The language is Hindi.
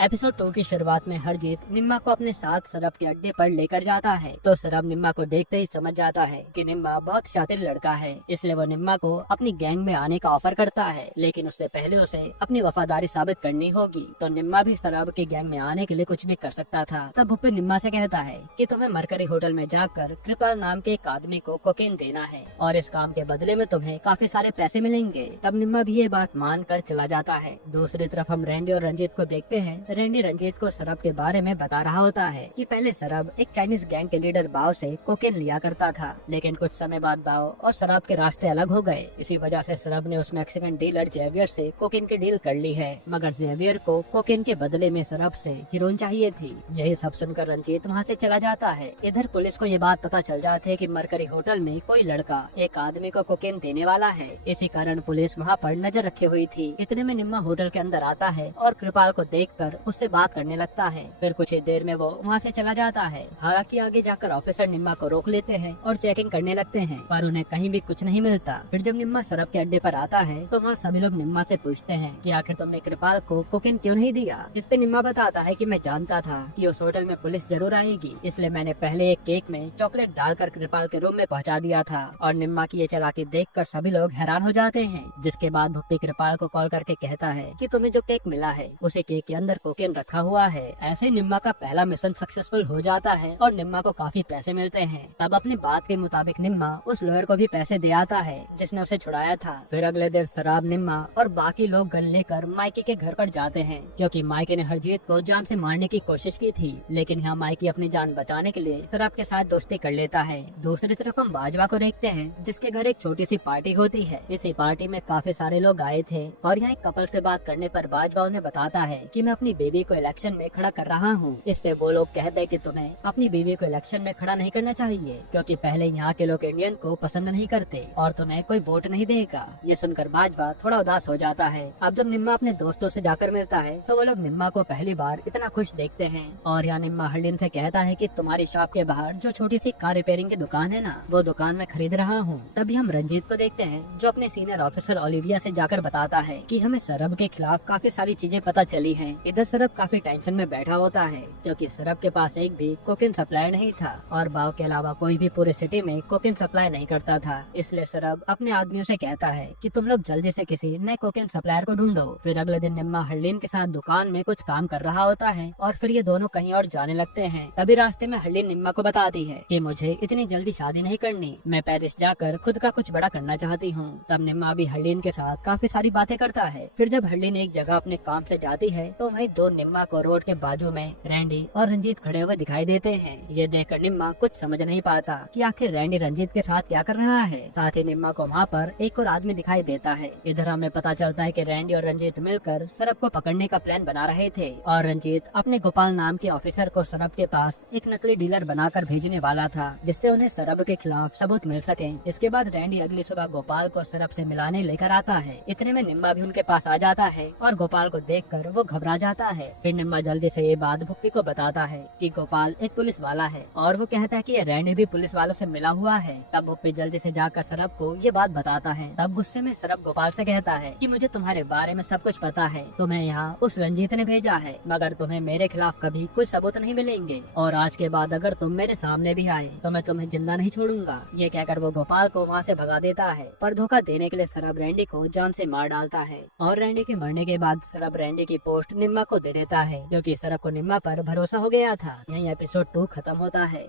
एपिसोड 2 की शुरुआत में हरजीत निम्मा को अपने साथ सरब के अड्डे पर लेकर जाता है तो सरब निम्मा को देखते ही समझ जाता है कि निम्मा बहुत शातिर लड़का है, इसलिए वो निम्मा को अपनी गैंग में आने का ऑफर करता है। लेकिन उससे पहले उसे अपनी वफादारी साबित करनी होगी, तो निम्मा भी सरब की गैंग में आने के लिए कुछ भी कर सकता था। तब भुप्पी निम्मा से कहता है कि तुम्हें मरकरी होटल में जाकर कृपाल नाम के एक आदमी को कोकेन देना है और इस काम के बदले में तुम्हें काफी सारे पैसे मिलेंगे। तब निम्मा भी ये बात मान कर चला जाता है। दूसरी तरफ हम रैंडी और रंजीत को देखते हैं। रैंडी रंजीत को सरब के बारे में बता रहा होता है कि पहले सरब एक चाइनीज गैंग के लीडर बाव से कोकेन लिया करता था, लेकिन कुछ समय बाद बाव और सरब के रास्ते अलग हो गए। इसी वजह से सरब ने उस मैक्सिकन डीलर जेवियर से कोकेन की डील कर ली है, मगर जेवियर को कोकेन के बदले में सरब से हीरोइन चाहिए थी। यही सब सुनकर रंजीत वहाँ से चला जाता है। इधर पुलिस को ये बात पता चल जाती है कि मरकरी होटल में कोई लड़का एक आदमी को कोकेन देने वाला है, इसी कारण पुलिस वहाँ पर नजर रखे हुई थी। इतने में निम्मा होटल के अंदर आता है और कृपाल को देखकर उससे बात करने लगता है। फिर कुछ ही देर में वो वहाँ से चला जाता है। हालांकि आगे जाकर ऑफिसर निम्मा को रोक लेते हैं और चेकिंग करने लगते हैं, पर उन्हें कहीं भी कुछ नहीं मिलता। फिर जब निम्मा सरब के अड्डे पर आता है तो वहाँ सभी लोग निम्मा से पूछते हैं कि आखिर तुमने कृपाल को कोकेन क्यों नहीं दिया। इस पे निम्मा बताता है कि मैं जानता था कि उस होटल में पुलिस जरूर आएगी, इसलिए मैंने पहले एक केक में चॉकलेट डालकर कृपाल के रूम में पहुँचा दिया था। और निम्मा की ये चालाकी देखकर सभी लोग हैरान हो जाते हैं। जिसके बाद भुप्पी कृपाल को कॉल करके कहता है कि तुम्हें जो केक मिला है उसी केक के अंदर कोकेन रखा हुआ है। ऐसे निम्मा का पहला मिशन सक्सेसफुल हो जाता है और निम्मा को काफी पैसे मिलते हैं। तब अपनी बात के मुताबिक निम्मा उस लॉयर को भी पैसे दे आता है जिसने उसे छुड़ाया था। फिर अगले दिन शराब निम्मा और बाकी लोग गन लेकर माइकी के घर पर जाते हैं, क्योंकि माइकी ने हरजीत को जान से मारने की कोशिश की थी, लेकिन यहाँ माइकी अपनी जान बचाने के लिए शराब के साथ दोस्ती कर लेता है। दूसरी तरफ हम बाजवा को देखते हैं जिसके घर एक छोटी सी पार्टी होती है। इसी पार्टी में काफी सारे लोग आए थे और यहाँ एक कपल से बात करने पर बाजवा उन्हें बताता है कि मैं अपनी बेबी को इलेक्शन में खड़ा कर रहा हूँ। इस पे वो लोग कहते हैं कि तुम्हें अपनी बीवी को इलेक्शन में खड़ा नहीं करना चाहिए, क्योंकि पहले यहाँ के लोग इंडियन को पसंद नहीं करते और तुम्हें कोई वोट नहीं देगा। ये सुनकर बाजवा थोड़ा उदास हो जाता है। अब जब निम्मा अपने दोस्तों से जाकर मिलता है तो वो लोग निम्मा को पहली बार इतना खुश देखते हैं और यहाँ निम्मा हरलीन से कहता है कि तुम्हारी शॉप के बाहर जो छोटी सी कार रिपेयरिंग की दुकान है ना, वो दुकान में खरीद रहा हूँ। तभी हम रंजीत को देखते हैं जो अपने सीनियर ऑफिसर ओलिविया से जाकर बताता है कि हमें सरब के खिलाफ काफी सारी चीजें पता चली हैं। इधर सरब काफी टेंशन में बैठा होता है क्योंकि सरब के पास एक भी कोकेन सप्लायर नहीं था और बाव के अलावा कोई भी पूरे सिटी में कोकेन सप्लाई नहीं करता था। इसलिए सरब अपने आदमियों से कहता है कि तुम लोग जल्दी से किसी नए कोकेन सप्लायर को ढूंढो। फिर अगले दिन निम्मा हरलीन के साथ दुकान में कुछ काम कर रहा होता है और फिर ये दोनों कहीं और जाने लगते हैं। तभी रास्ते में हरलीन निम्मा को बताती है कि मुझे इतनी जल्दी शादी नहीं करनी, मैं पेरिस जाकर खुद का कुछ बड़ा करना चाहती हूँ। तब निम्मा भी हरलीन के साथ काफी सारी बातें करता है। फिर जब हरलीन एक जगह अपने काम से जाती है तो वहीं दो निम्मा को रोड के बाजू में रैंडी और रंजीत खड़े हुए दिखाई देते हैं। ये देखकर निम्मा कुछ समझ नहीं पाता कि आखिर रैंडी रंजीत के साथ क्या कर रहा है। साथ ही निम्मा को वहाँ पर एक और आदमी दिखाई देता है। इधर हमें पता चलता है कि रैंडी और रंजीत मिलकर सरब को पकड़ने का प्लान बना रहे थे और रंजीत अपने गोपाल नाम के ऑफिसर को सरब के पास एक नकली डीलर बनाकर भेजने वाला था, जिससे उन्हें सरब के खिलाफ सबूत मिल सके। इसके बाद रैंडी अगली सुबह गोपाल को सरब से मिलाने लेकर आता है। इतने में निम्मा भी उनके पास आ जाता है और गोपाल को देखकर वो घबरा जाता है। फिर निम्मा जल्दी से ये बात भुप्पी को बताता है कि गोपाल एक पुलिस वाला है और वो कहता है कि ये रैंडी भी पुलिस वालों से मिला हुआ है। तब भुप्पी जल्दी से जाकर सरब को ये बात बताता है। तब गुस्से में सरब गोपाल से कहता है कि मुझे तुम्हारे बारे में सब कुछ पता है, तुम्हें यहाँ उस रंजीत ने भेजा है, मगर तुम्हें मेरे खिलाफ कभी कोई सबूत नहीं मिलेंगे और आज के बाद अगर तुम मेरे सामने भी आए तो मैं तुम्हें जिंदा नहीं छोड़ूंगा। ये कहकर वो गोपाल को वहाँ से भगा देता है, पर धोखा देने के लिए सरब रैंडी को जान से मार डालता है और रैंडी के मरने के बाद सरब रैंडी की पोस्ट निम्मा को दे देता है, क्योंकि सरब को निम्मा पर भरोसा हो गया था। यही एपिसोड 2 खत्म होता है।